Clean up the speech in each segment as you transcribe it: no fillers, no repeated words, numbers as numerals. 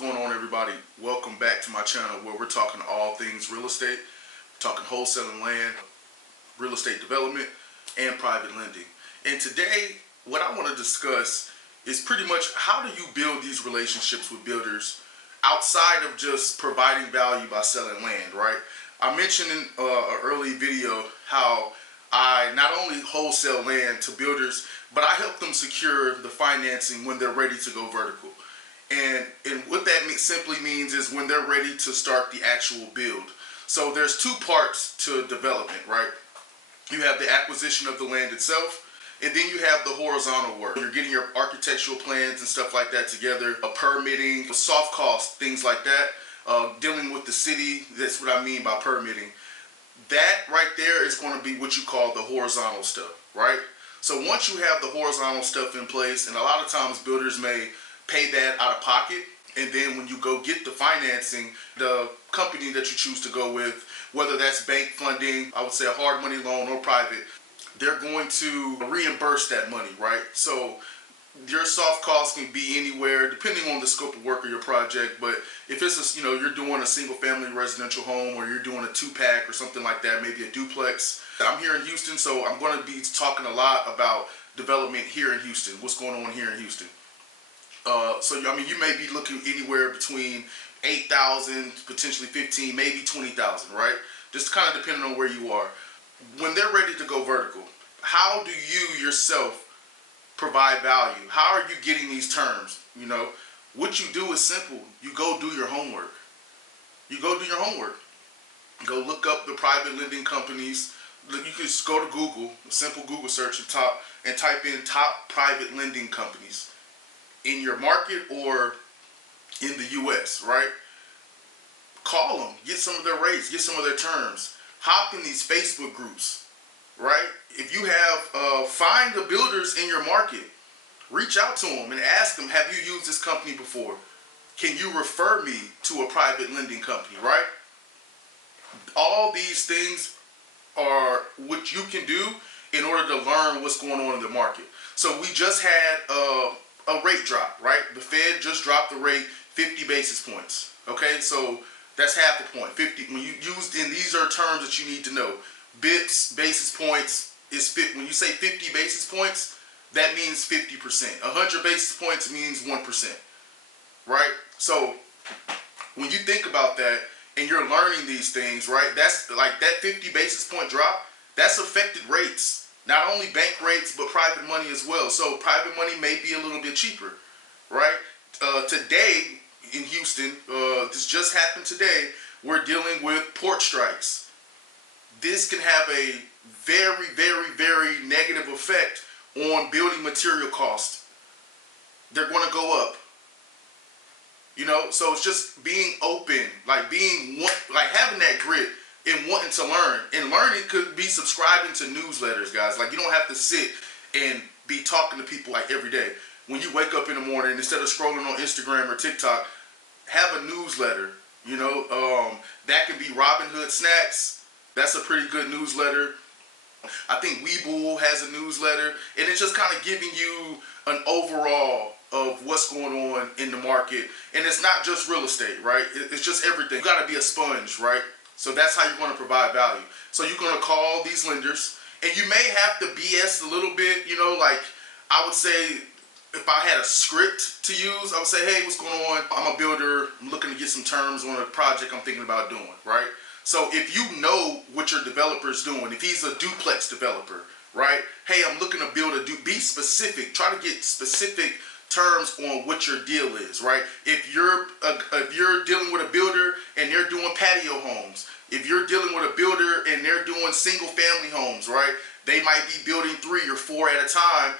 going on, everybody? Welcome back to my channel where we're talking all things real estate. We're talking wholesaling land, real estate development, and private lending. And today, what I want to discuss is pretty much how do you build these relationships with builders outside of just providing value by selling land, right? I mentioned in an early video how I not only wholesale land to builders, but I help them secure the financing when they're ready to go vertical. And what that simply means is when they're ready to start the actual build. So there's two parts to development, right? You have the acquisition of the land itself, and then you have the horizontal work. You're getting your architectural plans and stuff like that together, permitting, soft costs, things like that, dealing with the city. That's what I mean by permitting. That right there is going to be what you call the horizontal stuff, right? So once you have the horizontal stuff in place, and a lot of times builders may pay that out of pocket, and then when you go get the financing, the company that you choose to go with, whether that's bank funding, I would say a hard money loan or private, they're going to reimburse that money, right? So your soft costs can be anywhere depending on the scope of work of your project. But if it's a, you're doing a single family residential home, or you're doing a 2-pack or something like that, maybe a duplex. I'm here in Houston, so I'm going to be talking a lot about development here in Houston, what's going on here in Houston. You may be looking anywhere between 8,000, potentially 15, maybe 20,000, right? Just kind of depending on where you are. When they're ready to go vertical, how do you yourself provide value? How are you getting these terms? What you do is simple. You go do your homework. You go do your homework. Go look up the private lending companies. You can just go to Google, a simple Google search, and type in top private lending companies in your market or in the US, right? Call them, get some of their rates, get some of their terms. Hop in these Facebook groups, right? If you have, find the builders in your market, reach out to them and ask them, have you used this company before? Can you refer me to a private lending company, right? All these things are what you can do in order to learn what's going on in the market. So we just had a rate drop, right? The Fed just dropped the rate 50 basis points. Okay, so that's half a point. 50. When you use, and these are terms that you need to know. Bips, basis points is fit. When you say 50 basis points, that means 50%. 100 basis points means 1%, right? So when you think about that and you're learning these things, right? That's like that 50 basis point drop. That's affected rates. Not only bank rates, but private money as well. So private money may be a little bit cheaper, right? Today in Houston, this just happened today, we're dealing with port strikes. This can have a very, very, very negative effect on building material costs. They're going to go up. So it's just being open, like having that grit and wanting to learn. And learning could be subscribing to newsletters, guys. Like, you don't have to sit and be talking to people like every day. When you wake up in the morning, instead of scrolling on Instagram or TikTok, have a newsletter. That can be Robinhood Snacks. That's a pretty good newsletter. I think Webull has a newsletter, and it's just kind of giving you an overall of what's going on in the market. And it's not just real estate, right? It's just everything. You got to be a sponge, right? So that's how you're going to provide value. So you're going to call these lenders, and you may have to BS a little bit. Like I would say, if I had a script to use, I would say, hey, what's going on? I'm a builder. I'm looking to get some terms on a project I'm thinking about doing, right? So if you know what your developer is doing, if he's a duplex developer, right? Hey, I'm looking to build be specific. Try to get specific terms on what your deal is, right? If you're dealing with a builder and they're doing patio homes, if you're dealing with a builder and they're doing single family homes, right? They might be building 3 or 4 at a time,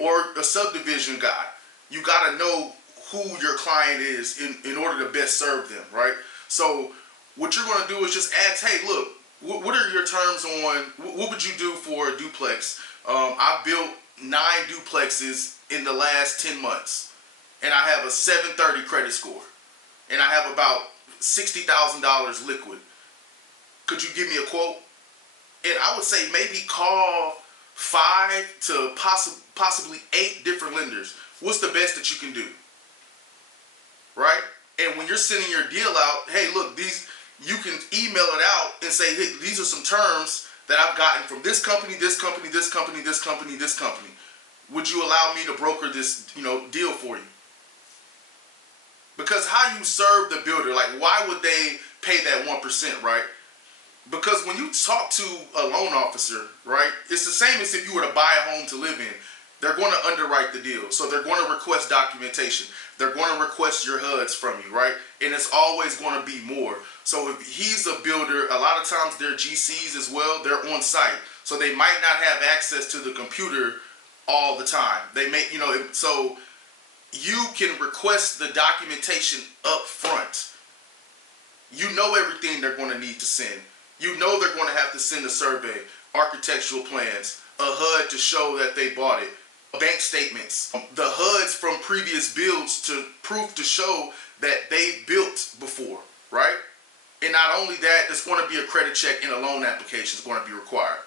or a subdivision guy. You got to know who your client is in order to best serve them, right? So what you're going to do is just ask, hey, look, what are your terms on, what would you do for a duplex? I built 9 duplexes in the last 10 months, and I have a 730 credit score, and I have about $60,000 liquid. Could you give me a quote? And I would say maybe call 5 to possibly 8 different lenders. What's the best that you can do? Right? And And when you're sending your deal out, hey, look, you can email it out and say, hey, these are some terms that I've gotten from this company, this company, this company, this company, this company. Would you allow me to broker this, deal for you? Because how you serve the builder, like why would they pay that 1%, right? Because when you talk to a loan officer, right, it's the same as if you were to buy a home to live in. They're going to underwrite the deal. So they're going to request documentation. They're going to request your HUDs from you, right? And it's always going to be more. So if he's a builder, a lot of times they're GCs as well. They're on site. So they might not have access to the computer all the time. They may, so you can request the documentation up front. You know everything they're going to need to send. You know they're going to have to send a survey, architectural plans, a HUD to show that they bought it, bank statements, the HUDs from previous builds to proof to show that they built before, right? And not only that, there's going to be a credit check and a loan application is going to be required.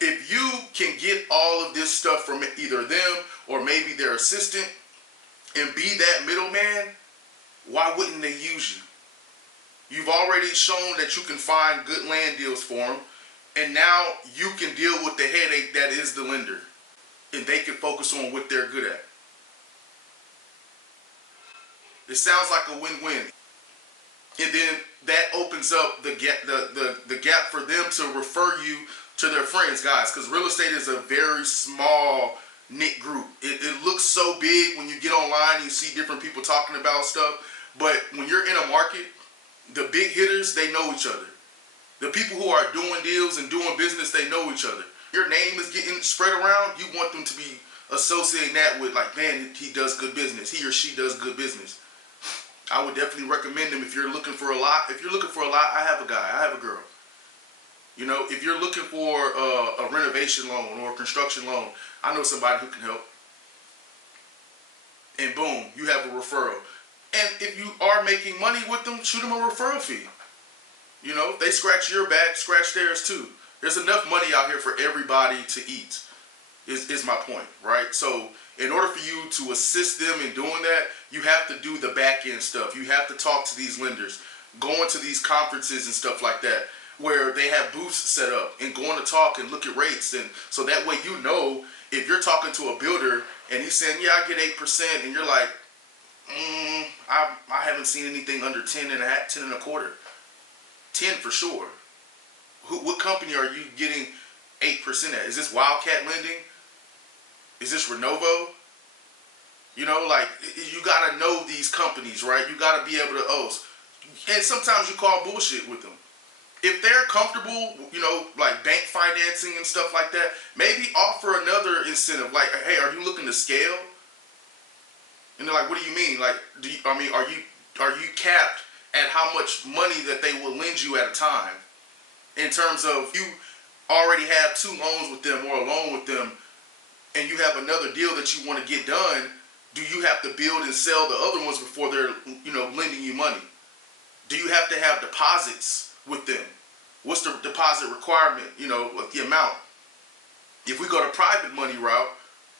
If you can get all of this stuff from either them or maybe their assistant and be that middleman, why wouldn't they use you? You've already shown that you can find good land deals for them, and now you can deal with the headache that is the lender, and they can focus on what they're good at. It sounds like a win-win. And then that opens up the gap for them to refer you to their friends, guys, because real estate is a very small knit group. It looks so big when you get online and you see different people talking about stuff, but when you're in a market, the big hitters, they know each other. The people who are doing deals and doing business, they know each other. Your name is getting spread around, you want them to be associating that with, like, man, he does good business. He or she does good business. I would definitely recommend them if you're looking for a lot. If you're looking for a lot, I have a guy, I have a girl. If you're looking for a renovation loan or a construction loan, I know somebody who can help. And boom, you have a referral. And if you are making money with them, shoot them a referral fee. If they scratch your back, scratch theirs too. There's enough money out here for everybody to eat, is my point, right? So in order for you to assist them in doing that, you have to do the back end stuff. You have to talk to these lenders, going to these conferences and stuff like that, where they have booths set up and going to talk and look at rates. And so that way, if you're talking to a builder and he's saying, yeah, I get 8%, and you're like, I haven't seen anything under 10 and a quarter. 10 for sure. What company are you getting 8% at? Is this Wildcat Lending? Is this Renovo? You gotta know these companies, right? You gotta be able to and sometimes you call bullshit with them. If they're comfortable, like bank financing and stuff like that, maybe offer another incentive. Like, hey, are you looking to scale? And they're like, what do you mean? Like, are you capped at how much money that they will lend you at a time? In terms of you already have 2 loans with them or a loan with them, and you have another deal that you want to get done, do you have to build and sell the other ones before they're, lending you money? Do you have to have deposits with them? What's the deposit requirement, like the amount? If we go to private money route,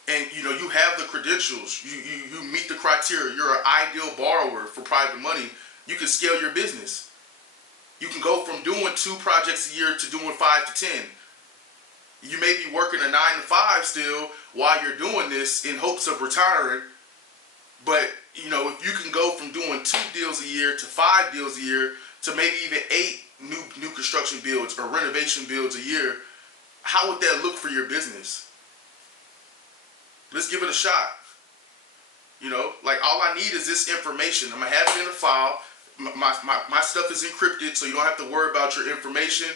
and you have the credentials, you meet the criteria, you're an ideal borrower for private money, you can scale your business. You can go from doing 2 projects a year to doing 5 to 10. You may be working a 9 to 5 still while you're doing this in hopes of retiring, but if you can go from doing 2 deals a year to 5 deals a year to maybe even 8 new construction builds or renovation builds a year, how would that look for your business? Let's give it a shot. Like, all I need is this information. I'm gonna have it in a file. My stuff is encrypted, so you don't have to worry about your information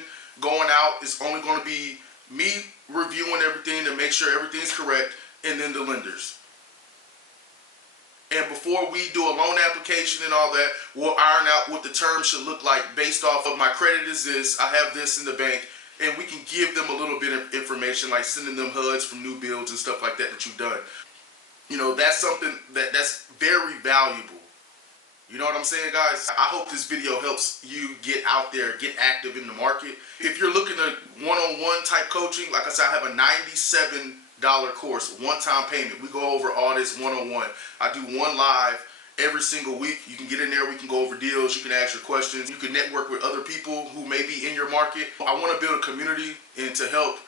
going out. It's only going to be me reviewing everything to make sure everything's correct, and then the lenders. And before we do a loan application and all that, we'll iron out what the terms should look like based off of my credit is this, I have this in the bank, and we can give them a little bit of information, like sending them HUDs from new builds and stuff like that you've done. That's something that's very valuable. You know what I'm saying, guys? I hope this video helps you get out there, get active in the market. If you're looking at one-on-one type coaching, like I said, I have a $97 course, one-time payment. We go over all this one-on-one. I do 1 live, every single week. You can get in there, we can go over deals, you can ask your questions, you can network with other people who may be in your market. I want to build a community and to help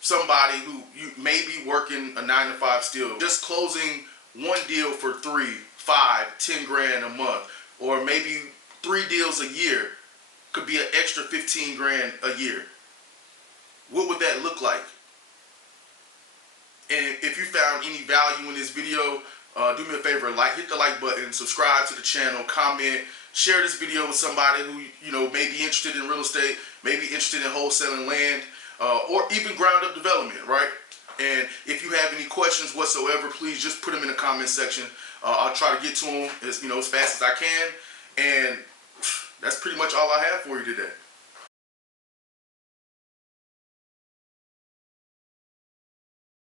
somebody who you may be working a 9 to 5 still, just closing one deal for 3, 5, 10 grand a month, or maybe 3 deals a year could be an extra 15 grand a year. What would that look like? And if you found any value in this video, do me a favor, hit the like button, subscribe to the channel, comment, share this video with somebody who may be interested in real estate, may be interested in wholesaling land, or even ground up development, right? And if you have any questions whatsoever, please just put them in the comment section. I'll try to get to them as fast as I can. And that's pretty much all I have for you today.